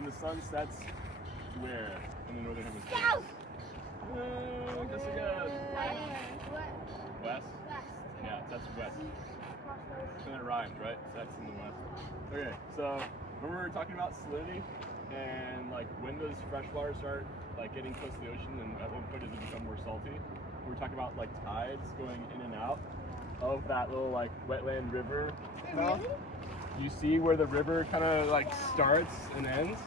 And the sun sets where in the northern hemisphere? South. Guess again. West? West. Yeah, that's west. And it rhymes, right? Sets in the west. Okay, so remember we were talking about salinity and like when does fresh water start like getting close to the ocean and at what point does it become more salty? We were talking about like tides going in and out of that little like wetland river. Really? You see where the river kind of like starts and ends?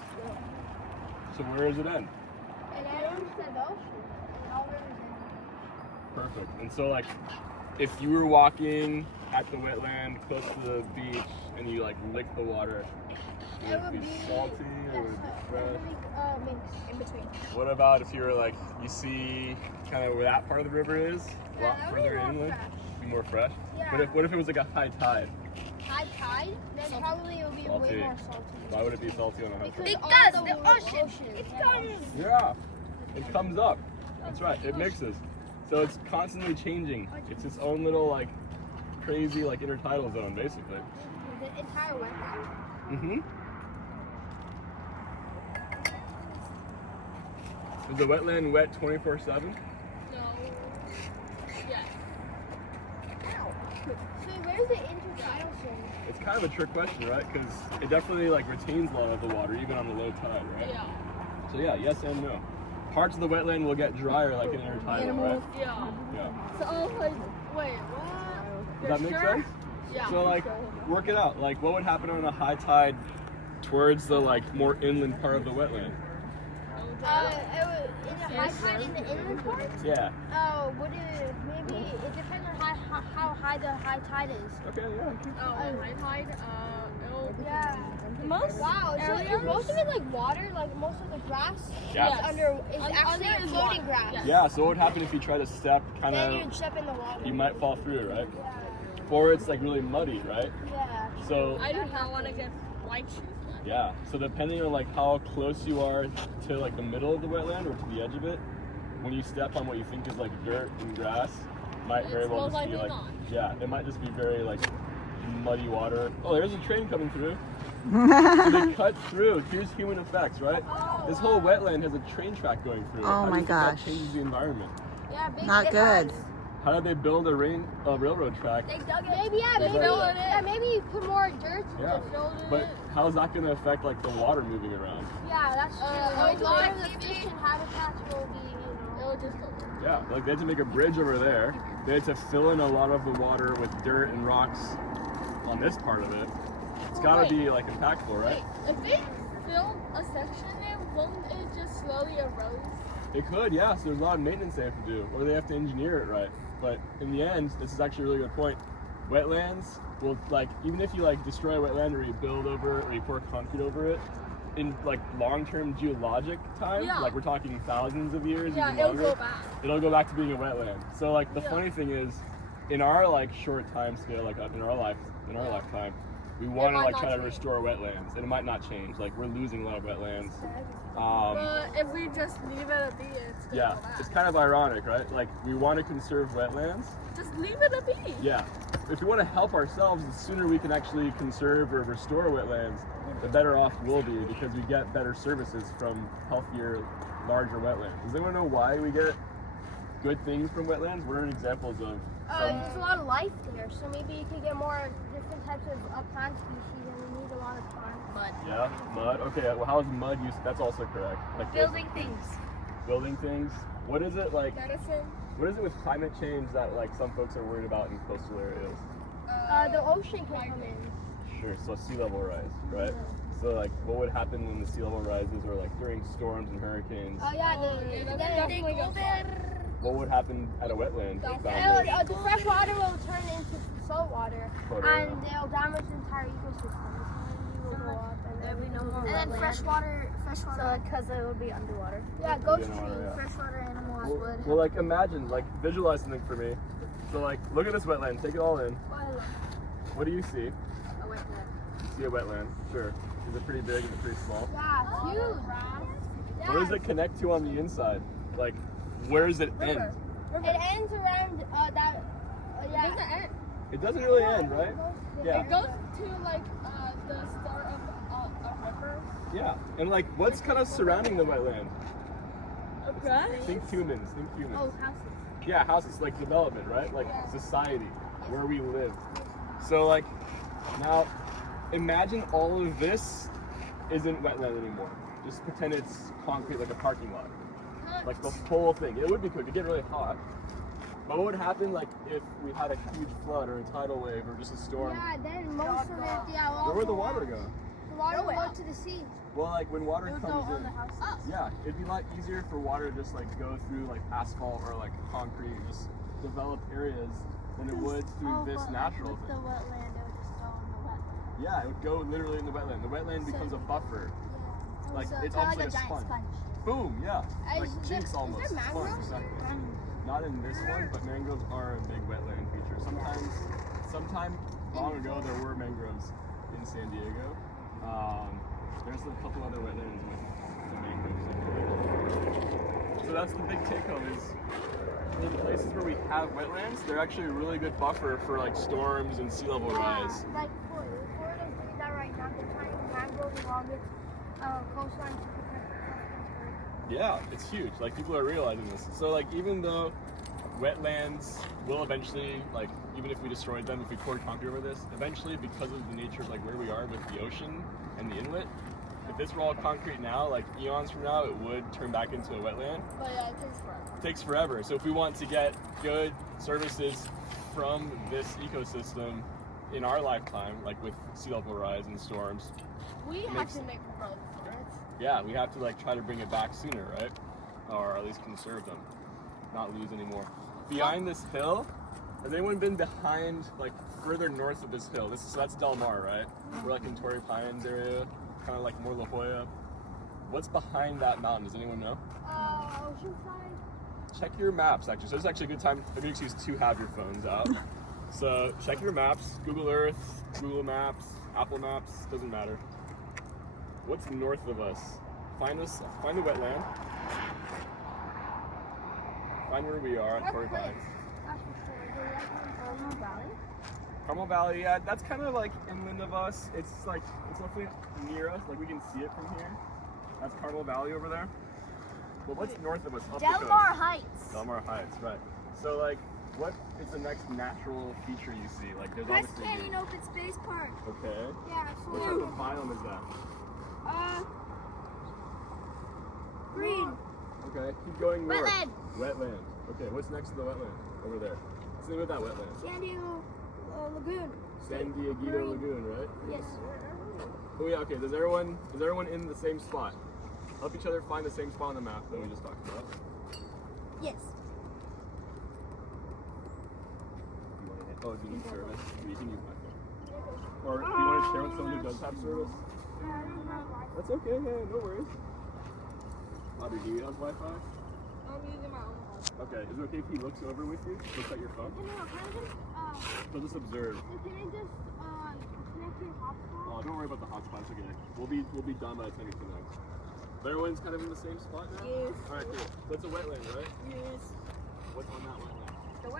So where does it end? It ends to the ocean. And all rivers end. Perfect. And so like if you were walking at the wetland close to the beach and you like lick the water, would it be salty or would it be fresh? Mixed in between. What about if you were like, you see kind of where that part of the river is? A lot that would be further more inland? fresh. Be more fresh? Yeah. What if it was like a high tide? High tide, then probably it would be Salty. way more salty. Why would it be salty on a high tide? Because the ocean. It comes. Yeah, it comes up. That's right, it mixes. So it's constantly changing. It's its own little like crazy like intertidal zone basically. The entire wetland. Mm-hmm. Is the wetland wet 24/7? No. Yes. So where's the intertidal zone? It's kind of a trick question, right? Because it definitely like retains a lot of the water even on the low tide, right? Yeah. So yeah, yes and no. Parts of the wetland will get drier like an intertidal, right? Yeah. Yeah. So I was like, wait, what? Does that make sense? Yeah. So like, work it out. Like, what would happen on a high tide towards the like more inland part of the wetland? It would, in a high tide in the inland part? Yeah. Would it, maybe, it depends on how high the high tide is. Okay, yeah. Oh, high tide, it'll... Yeah. Most Wow, so areas- is most of it like water? Like most of the grass Yeah. is under, is Under actually is floating water. grass. Yeah. Yeah, so what would happen if you try to step kind Then of, you'd step in the water. you might fall through, right? Yeah. Or it's like really muddy, right? Yeah. So, I do not want to get white shoes. yeah, so depending on like how close you are to like the middle of the wetland or to the edge of it, when you step on what you think is like dirt and grass, might very It's well most just be likely like, not. yeah, it might just be very like muddy water. Oh, there's a train coming through. So they cut through. Here's human effects, right? This whole wetland has a train track going through. Oh How do my you think that gosh. changes the environment? Yeah, big Not good. difference. How did they build a railroad track? They dug it. Maybe, yeah, They maybe, filled it in. yeah, maybe you put more dirt. Yeah, but how is that going to affect like the water moving around? Yeah, that's true. a A lot lot of of the fish and habitats will be, It'll just go. Yeah, like they had to make a bridge over there. They had to fill in a lot of the water with dirt and rocks on this part of it. It's got to be like impactful, right? Wait, if they fill a section there, won't it just slowly erode? It could, yeah. So there's a lot of maintenance they have to do, or they have to engineer it right. But in the end, this is actually a really good point. Wetlands will like, even if you like destroy a wetland or you build over it or you pour concrete over it, in like long-term geologic time, Yeah. like we're talking thousands of years, Yeah, even it'll longer, go back. it'll go back to being a wetland. So like the Yeah. funny thing is, in our like short time scale, like in our lifetime, we want to might like not try to change. restore wetlands, and it might not change. Like we're losing a lot of wetlands. But if we just leave it at be, it's gonna Yeah, go back. it's kind of ironic, right? Like we want to conserve wetlands. Just leave it at be. Yeah, if we want to help ourselves, the sooner we can actually conserve or restore wetlands, the better off we'll be because we get better services from healthier, larger wetlands. Does anyone know why we get good things from wetlands? What are examples of some? there's a lot of life there, so maybe you could get more different types of plant species, and we need a lot of plants. Yeah, mud. Okay, well, how is mud used? That's also correct. Like Building things. building things. What is it like? Medicine. What is it with climate change that like some folks are worried about in coastal areas? The ocean can come in. Sure. So sea level rise, right? So like, what would happen when the sea level rises, or like during storms and hurricanes? Oh yeah, that's they definitely go gonna there. What would happen at a wetland boundary? The fresh water will turn into salt water, Totally. and they'll damage the entire ecosystem. The salinity will go up, and then And then freshwater. So because it would be underwater. Yeah, ghost Underwater, trees. yeah. Freshwater animals would. Well, like imagine, like visualize something for me. So like, look at this wetland. Take it all in. What do you see? A wetland. You see a wetland. Sure. Is it pretty big? Is it pretty small? Yeah, huge. Where does it connect to on the inside? Like, where does it end? It ends around that. Yeah. It doesn't end. It doesn't really end, right? Yeah. It goes to like the start of a buffers. Yeah, and like what's kind of surrounding the wetland? A grass? Think humans. Oh, houses. Yeah, houses, like development, right? Like society, where we live. So like, now, imagine all of this isn't wetland anymore. Just pretend it's concrete, like a parking lot. Like the whole thing. It would be quick. It'd get really hot. But what would happen, like, if we had a huge flood or a tidal wave or just a storm? Yeah, then most of it, all Where would the water go? The water would go to the sea. Well, like when water It would go comes on in, the houses. yeah, it'd be a lot easier for water to just like go through like asphalt or like concrete, just developed areas than it would through this natural The thing. wetland, it would just go in the wetland. Yeah, it would go literally in the wetland. The wetland becomes a buffer. Yeah. Like So it's kinda almost like a giant sponge. Boom, yeah. Like Is jinx there almost. mangroves? Sponge, exactly. Not in this one, but mangroves are a big wetland feature. Sometime long ago, there were mangroves in San Diego. There's a couple other wetlands with the mangroves. So that's the big take home is in places where we have wetlands, they're actually a really good buffer for like storms and sea level rise. Like Florida's doing that right now. They're trying to mangrove along its coastline to protect the coastline. Yeah, it's huge. Like people are realizing this. So like even though wetlands will eventually, like even if we destroyed them, if we poured concrete over this, eventually because of the nature of like where we are with the ocean and the inlet, if this were all concrete now, like eons from now, it would turn back into a wetland. But yeah, it takes forever. It takes forever. So if we want to get good services from this ecosystem in our lifetime, like with sea level rise and storms, We have makes- to make a road for it. yeah, we have to like try to bring it back sooner, right? Or at least conserve them, not lose anymore. Behind this hill, has anyone been behind, like further north of this hill? So that's Del Mar, right? We're like in Torrey Pines area, kind of like more La Jolla. What's behind that mountain? Does anyone know? Oceanside. Check your maps, actually. So this is actually a good time, a good excuse to have your phones out. So check your maps, Google Earth, Google Maps, Apple Maps, doesn't matter. What's north of us? Find the wetland. Find where we are at Torrey Pines. That's for Carmel Valley. Carmel Valley, yeah, that's kind of like inland of us. It's definitely near us, like we can see it from here. That's Carmel Valley over there. But what's north of us? Up the Del coast? Mar Heights. Del Mar Heights, right. So like, what is the next natural feature you see? Like there's West obviously... Canyon Open Space Park. Okay. Yeah, What type of biome is that? Green. Okay, keep going north. Wetland. Wetland. Okay, what's next to the wetland? Over there. What's the name of that wetland? San Diego Lagoon. San Diego Green. Lagoon, right? Yes. Oh yeah, okay. Is everyone in the same spot? Help each other find the same spot on the map that we just talked about. Yes. You want to hit, oh, do you need service? You can use my phone. Or do you want to share with someone who does have service? That's okay, yeah, no worries. Audrey, do you have Wi-Fi? I'm using my own phone. Okay, is it okay if he looks over with you? Looks at your phone? Can I He'll just observe. just connect to your hotspot? Oh, don't worry about the hotspot, it's okay. We'll be done by the time you connect. Everyone's kind of in the same spot now? Yes. Alright, cool. So it's a wetland, right? Yes. What's on that wetland?